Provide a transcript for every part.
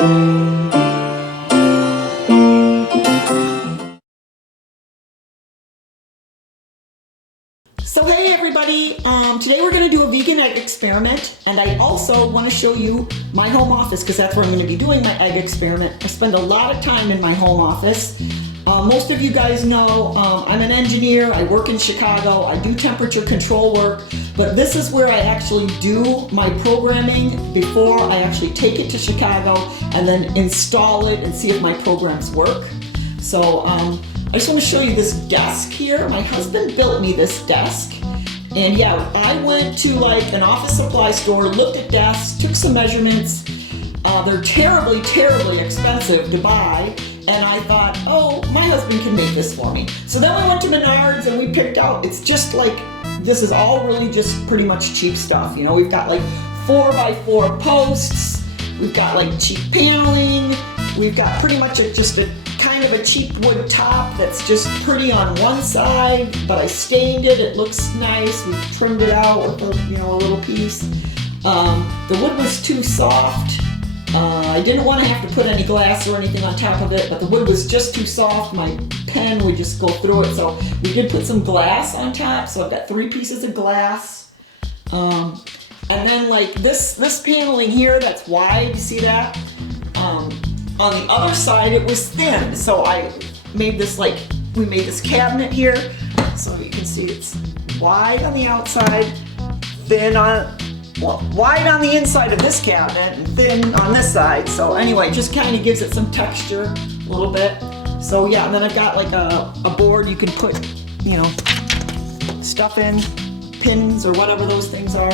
So hey everybody, today we're going to do a vegan egg experiment, and I also want to show you my home office because that's where I'm going to be doing my egg experiment. I spend a lot of time in my home office. Most of you guys know I'm an engineer, I work in Chicago, I do temperature control work, but this is where I actually do my programming before I actually take it to Chicago and then install it and see if my programs work. So I just want to show you this desk here. My husband built me this desk, and yeah, I went to like an office supply store, looked at desks, took some measurements. They're terribly, terribly expensive to buy, and I thought, oh, my husband can make this for me. So then we went to Menards and we picked out, it's just like, this is all really just pretty much cheap stuff. You know, we've got like 4x4 posts, we've got like cheap paneling, we've got pretty much just a kind of a cheap wood top that's just pretty on one side, but I stained it, it looks nice, we trimmed it out with a, you know, a little piece. The wood was too soft. I didn't want to have to put any glass or anything on top of it, but the wood was just too soft. My pen would just go through it, so we did put some glass on top, so I've got 3 pieces of glass. And then like this paneling here that's wide, you see that? On the other side it was thin, so I made this we made this cabinet here, so you can see it's wide on the outside, thin on, well, wide on the inside of this cabinet and thin on this side. So anyway, it just kind of gives it some texture a little bit. So yeah, and then I've got like a board you can put, you know, stuff in, pins or whatever those things are.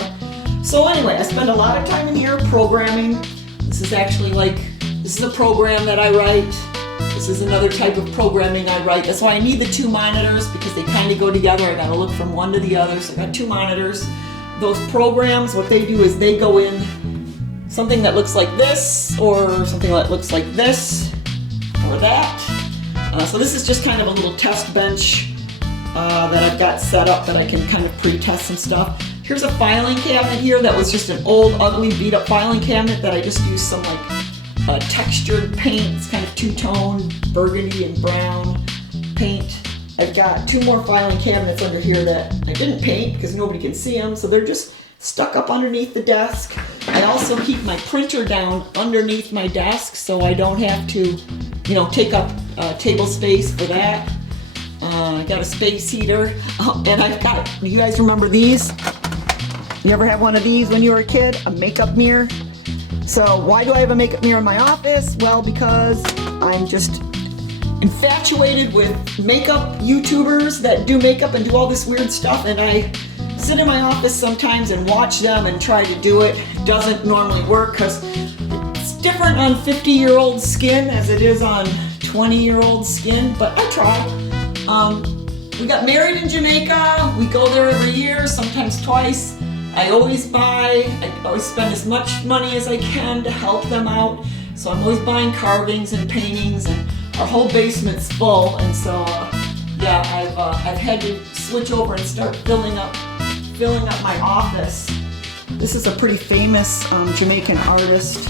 So anyway, I spend a lot of time in here programming. This is actually this is a program that I write. This is another type of programming I write. That's why I need the 2 monitors, because they kind of go together. I gotta look from one to the other. So I got 2 monitors. Those programs, what they do is they go in something that looks like this, or something that looks like this, or that. So this is just kind of a little test bench that I've got set up that I can kind of pre-test some stuff. Here's a filing cabinet here that was just an old, ugly, beat-up filing cabinet that I just used some textured paint. It's kind of two-tone, burgundy and brown paint. I've got 2 more filing cabinets under here that I didn't paint because nobody can see them, so they're just stuck up underneath the desk. I also keep my printer down underneath my desk so I don't have to, you know, take up table space for that. I got a space heater, and I've got, do you guys remember these? You ever have one of these when you were a kid? A makeup mirror? So why do I have a makeup mirror in my office? Well, because I'm just infatuated with makeup YouTubers that do makeup and do all this weird stuff, and I sit in my office sometimes and watch them and try to do it. It doesn't normally work because it's different on 50-year-old skin as it is on 20-year-old skin, but I try. We got married in Jamaica. We go there every year, sometimes twice. I always spend as much money as I can to help them out. So I'm always buying carvings and paintings, and our whole basement's full. And so, yeah, I've had to switch over and start filling up my office. This is a pretty famous Jamaican artist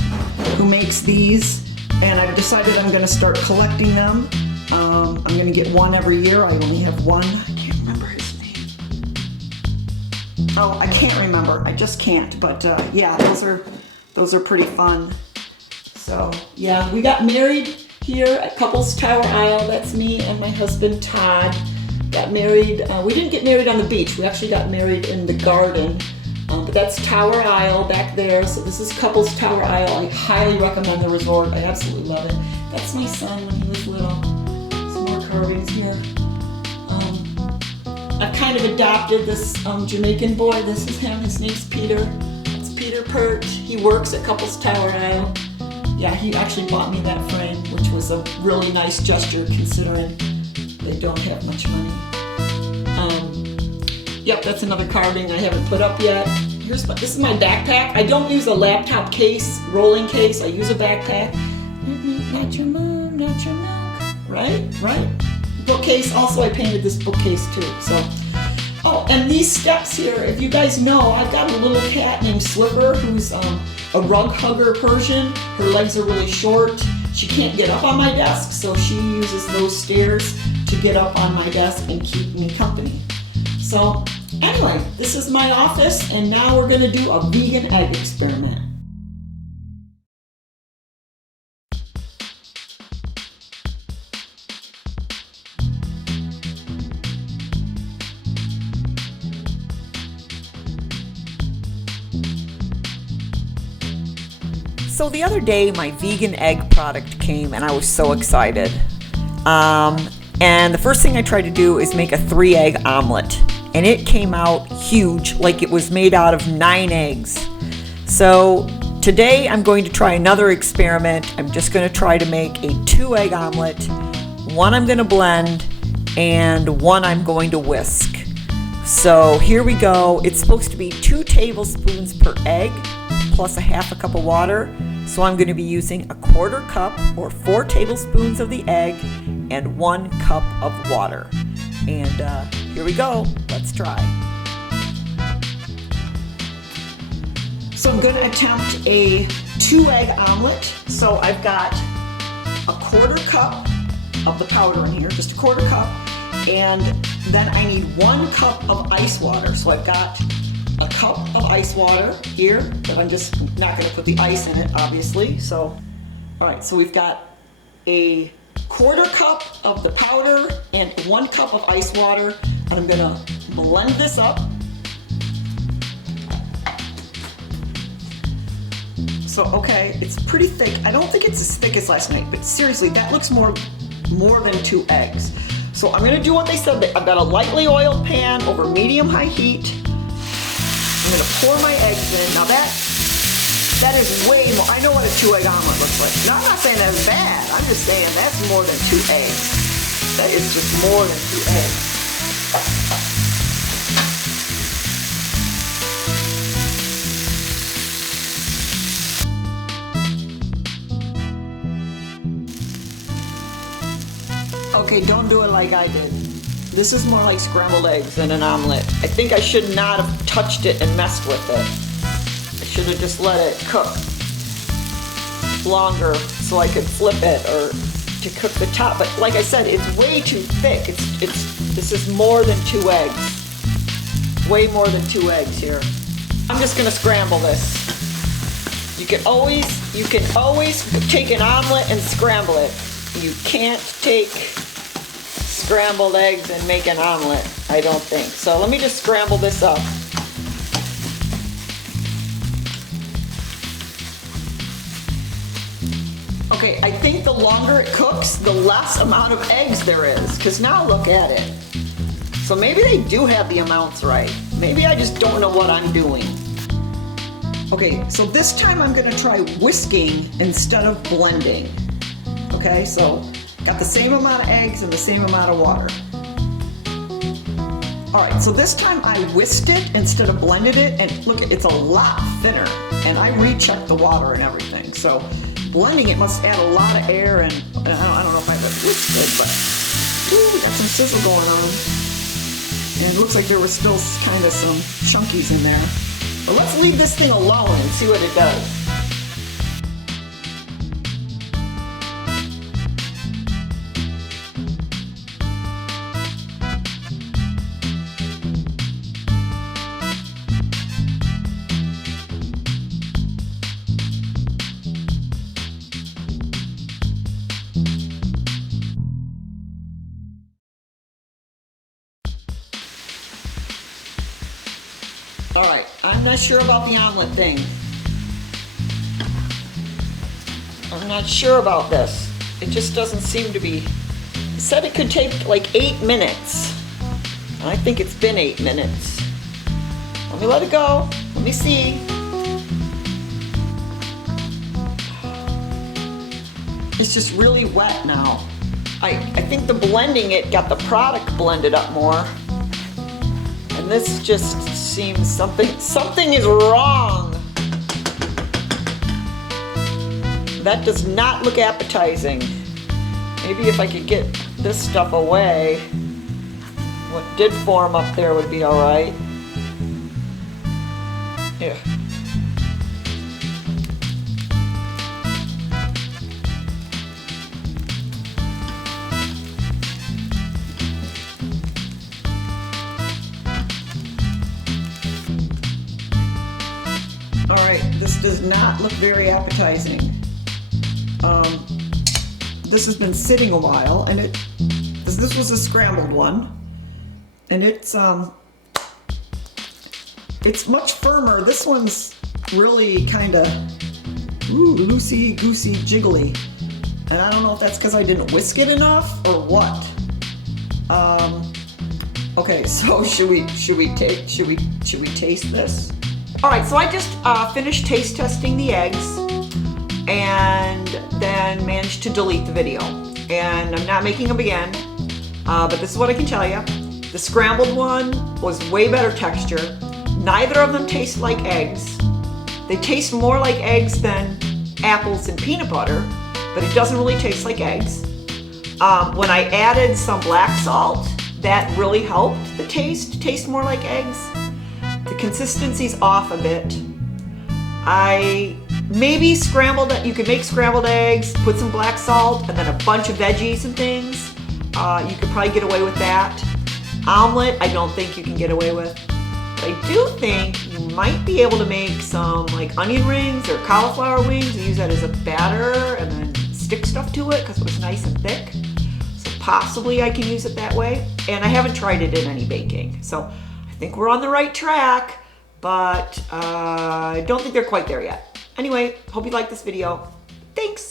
who makes these, and I've decided I'm going to start collecting them. I'm going to get one every year. I only have one. I can't remember his name. Oh, I can't remember. I just can't. But yeah, those are pretty fun. So yeah, we got married here at Couples Tower Isle. That's me and my husband Todd. Got married. We didn't get married on the beach. We actually got married in the garden. But that's Tower Isle back there. So this is Couples Tower Isle. I highly recommend the resort. I absolutely love it. That's my son when he was little. Some more carvings here. I've kind of adopted this Jamaican boy. This is him. His name's Peter. It's Peter Pert. He works at Couples Tower Isle. Yeah, he actually bought me that frame, which was a really nice gesture considering they don't have much money. Yep, that's another carving I haven't put up yet. This is my backpack. I don't use a laptop case, rolling case. I use a backpack. Not your mom, not your milk. Right? Bookcase. Also, I painted this bookcase too. So, oh, Oh, and these steps here, if you guys know, I've got a little cat named Slipper who's a rug hugger Persian. Her legs are really short. She can't get up on my desk, so she uses those stairs to get up on my desk and keep me company. So anyway, this is my office, and now we're gonna do a vegan egg experiment. So the other day, my vegan egg product came and I was so excited. And the first thing I tried to do is make a 3-egg omelet. And it came out huge, like it was made out of 9 eggs. So today I'm going to try another experiment. I'm just going to try to make a 2-egg omelet. One I'm going to blend and one I'm going to whisk. So here we go. It's supposed to be 2 tablespoons per egg plus a half a cup of water. So I'm going to be using a 1/4 cup or 4 tablespoons of the egg and 1 cup of water. And here we go. Let's try. So I'm going to attempt a 2-egg omelet. So I've got a 1/4 cup of the powder in here, just a 1/4 cup. And then I need 1 cup of ice water. So I've got a cup of ice water here, but I'm just not going to put the ice in it, obviously. So, all right, so we've got a 1/4 cup of the powder and 1 cup of ice water, and I'm going to blend this up. So, okay, it's pretty thick. I don't think it's as thick as last night, but seriously, that looks more than 2 eggs. So I'm going to do what they said. I've got a lightly oiled pan over medium-high heat. I'm going to pour my eggs in. Now that is way more. I know what a 2-egg omelet looks like. Now I'm not saying that's bad. I'm just saying that's more than 2 eggs. That is just more than 2 eggs. Okay, don't do it like I did. This is more like scrambled eggs than an omelet. I think I should not have touched it and messed with it. I should have just let it cook longer so I could flip it or to cook the top. But like I said, it's way too thick. This is more than 2 eggs. Way more than 2 eggs here. I'm just gonna scramble this. You can always take an omelet and scramble it. You can't take scrambled eggs and make an omelet, I don't think. So let me just scramble this up. Okay, I think the longer it cooks, the less amount of eggs there is, because now look at it. So maybe they do have the amounts right. Maybe I just don't know what I'm doing. Okay, so this time I'm gonna try whisking instead of blending. Okay, so got the same amount of eggs and the same amount of water. All right, so this time I whisked it instead of blended it, and look, it's a lot thinner. And I rechecked the water and everything. So blending it must add a lot of air, and I don't know if I whisked it, but ooh, got some sizzle going on. And it looks like there was still kind of some chunkies in there. But let's leave this thing alone and see what it does. All right, I'm not sure about the omelet thing. I'm not sure about this. It just doesn't seem to be. It said it could take like 8 minutes. I think it's been 8 minutes. Let me let it go. Let me see. It's just really wet now. I think the blending it got the product blended up more. And this just seems something is wrong. That does not look appetizing. Maybe if I could get this stuff away what did form up there would be all right. Yeah. All right, this does not look very appetizing. This has been sitting a while, and this was a scrambled one, and it's much firmer. This one's really kind of loosey goosey jiggly, and I don't know if that's because I didn't whisk it enough or what. Okay, so should we taste this? All right, so I just finished taste testing the eggs and then managed to delete the video. And I'm not making them again, but this is what I can tell you. The scrambled one was way better texture. Neither of them taste like eggs. They taste more like eggs than apples and peanut butter, but it doesn't really taste like eggs. When I added some black salt, that really helped the taste more like eggs. The consistency's off a bit. You could make scrambled eggs, put some black salt, and then a bunch of veggies and things. You could probably get away with that. Omelet, I don't think you can get away with. But I do think you might be able to make some like onion rings or cauliflower wings and use that as a batter and then stick stuff to it because it was nice and thick. So possibly I can use it that way. And I haven't tried it in any baking. So I think we're on the right track, but I don't think they're quite there yet. Anyway, hope you liked this video. Thanks.